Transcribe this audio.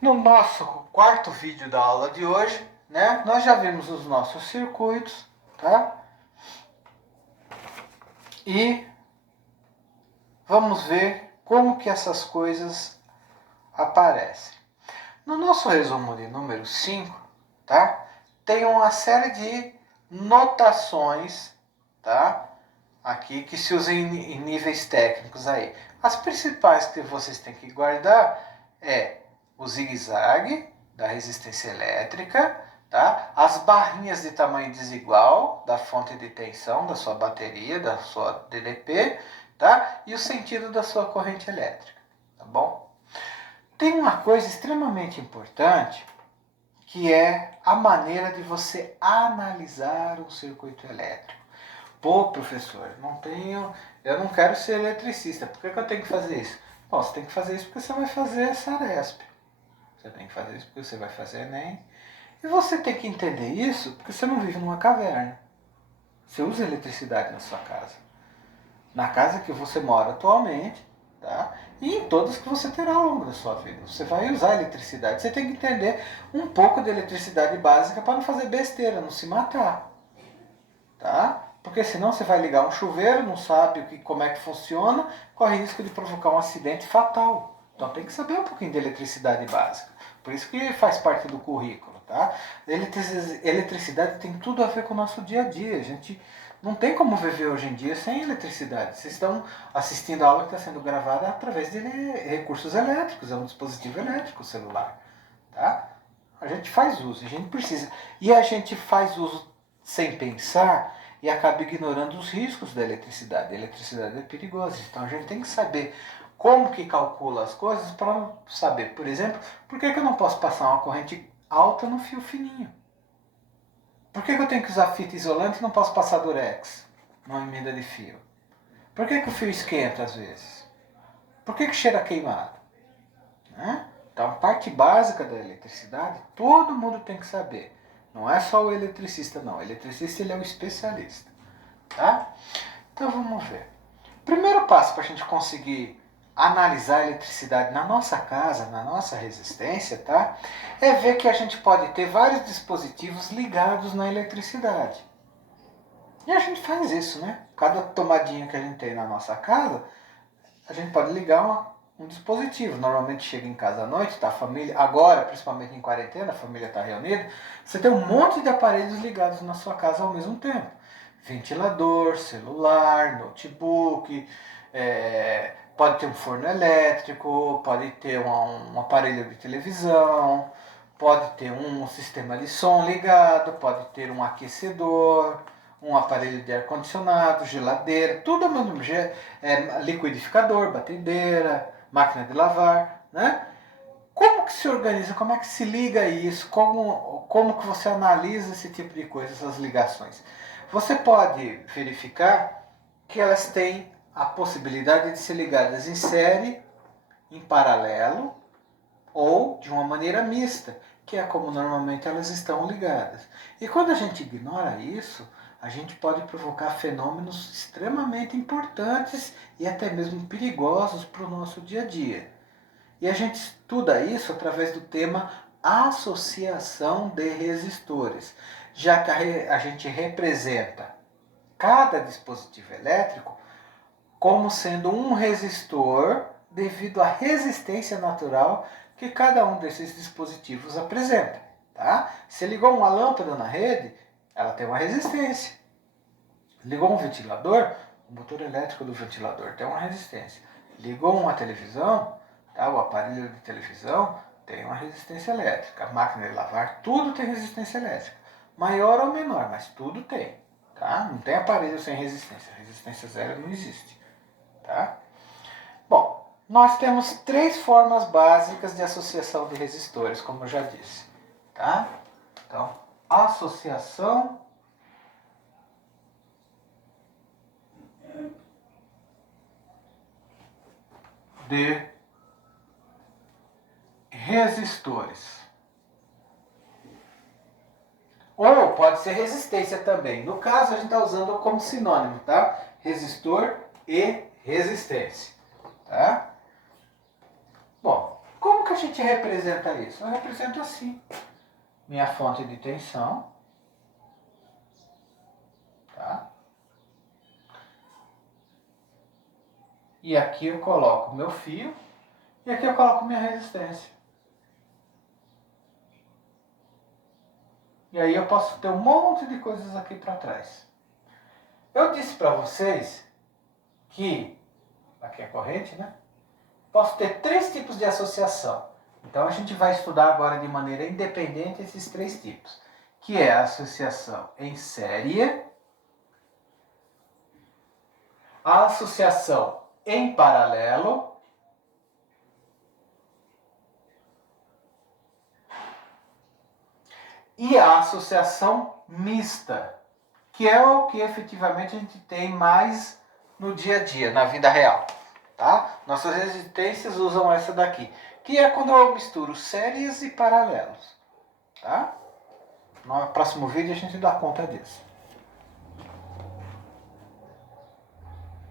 No nosso quarto vídeo da aula de hoje, né, nós já vimos os nossos circuitos, tá? E vamos ver como que essas coisas aparecem. No nosso resumo de número 5, tá? Tem uma série de notações, tá? Aqui que se usam em níveis técnicos aí. As principais que vocês têm que guardar é o zigue-zague da resistência elétrica, tá? As barrinhas de tamanho desigual da fonte de tensão da sua bateria, da sua DDP, tá? E o sentido da sua corrente elétrica, tá bom? Tem uma coisa extremamente importante que é a maneira de você analisar um circuito elétrico. Pô, professor, eu não quero ser eletricista. Por que eu tenho que fazer isso? Bom, você tem que fazer isso porque você vai fazer Saresp. Você tem que fazer isso porque você vai fazer Enem. E você tem que entender isso porque você não vive numa caverna. Você usa eletricidade na sua casa. Na casa que você mora atualmente, tá? E em todas que você terá ao longo da sua vida. Você vai usar eletricidade. Você tem que entender um pouco de eletricidade básica para não fazer besteira, não se matar. Tá? Porque senão você vai ligar um chuveiro, não sabe como é que funciona, corre risco de provocar um acidente fatal. Então tem que saber um pouquinho de eletricidade básica. Por isso que faz parte do currículo. Tá? Eletricidade tem tudo a ver com o nosso dia a dia. A gente não tem como viver hoje em dia sem eletricidade. Vocês estão assistindo a aula que está sendo gravada através de recursos elétricos. É um dispositivo elétrico, o celular. Tá? A gente faz uso, a gente precisa. E a gente faz uso sem pensar e acaba ignorando os riscos da eletricidade. A eletricidade é perigosa, então a gente tem que saber como que calcula as coisas para saber, por exemplo, por que eu não posso passar uma corrente alta no fio fininho? Por que eu tenho que usar fita isolante e não posso passar durex numa emenda de fio? Por que o fio esquenta às vezes? Por que cheira queimado? Né? Então, a parte básica da eletricidade, todo mundo tem que saber. Não é só o eletricista, não. O eletricista ele é um especialista. Tá? Então, vamos ver. O primeiro passo para a gente conseguir analisar a eletricidade na nossa casa, na nossa resistência, tá? É ver que a gente pode ter vários dispositivos ligados na eletricidade. E a gente faz isso, né? Cada tomadinha que a gente tem na nossa casa, a gente pode ligar um dispositivo. Normalmente chega em casa à noite, tá a família, agora, principalmente em quarentena, a família está reunida, você tem um monte de aparelhos ligados na sua casa ao mesmo tempo. Ventilador, celular, notebook, pode ter um forno elétrico, pode ter um aparelho de televisão, pode ter um sistema de som ligado, pode ter um aquecedor, um aparelho de ar-condicionado, geladeira, tudo ao mesmo jeito, liquidificador, batedeira, máquina de lavar, né? Como que se organiza, como é que se liga isso, como que você analisa esse tipo de coisa, essas ligações? Você pode verificar que elas têm a possibilidade de ser ligadas em série, em paralelo ou de uma maneira mista, que é como normalmente elas estão ligadas. E quando a gente ignora isso, a gente pode provocar fenômenos extremamente importantes e até mesmo perigosos para o nosso dia a dia. E a gente estuda isso através do tema associação de resistores, já que a gente representa cada dispositivo elétrico como sendo um resistor devido à resistência natural que cada um desses dispositivos apresenta. Tá? Se ligou uma lâmpada na rede, ela tem uma resistência. Ligou um ventilador, o motor elétrico do ventilador tem uma resistência. Ligou uma televisão, tá? O aparelho de televisão tem uma resistência elétrica. A máquina de lavar, tudo tem resistência elétrica. Maior ou menor, mas tudo tem. Tá? Não tem aparelho sem resistência. Resistência zero não existe. Tá? Bom, nós temos três formas básicas de associação de resistores, como eu já disse. Tá? Então, associação de resistores. Ou pode ser resistência também. No caso, a gente está usando como sinônimo, tá? Resistor e resistência. Tá? Bom, como que a gente gente representa isso? Eu represento assim. Minha fonte de tensão. Tá? E aqui eu coloco meu fio. E aqui eu coloco minha resistência. E aí eu posso ter um monte de coisas aqui para trás. Eu disse para vocês que, aqui é a corrente, né? Posso ter 3 tipos de associação. Então a gente vai estudar agora de maneira independente esses 3 tipos. Que é a associação em série, a associação em paralelo e a associação mista, que é o que efetivamente a gente tem mais no dia a dia, na vida real. Tá? Nossas resistências usam essa daqui, que é quando eu misturo séries e paralelos. Tá? No próximo vídeo a gente dá conta disso.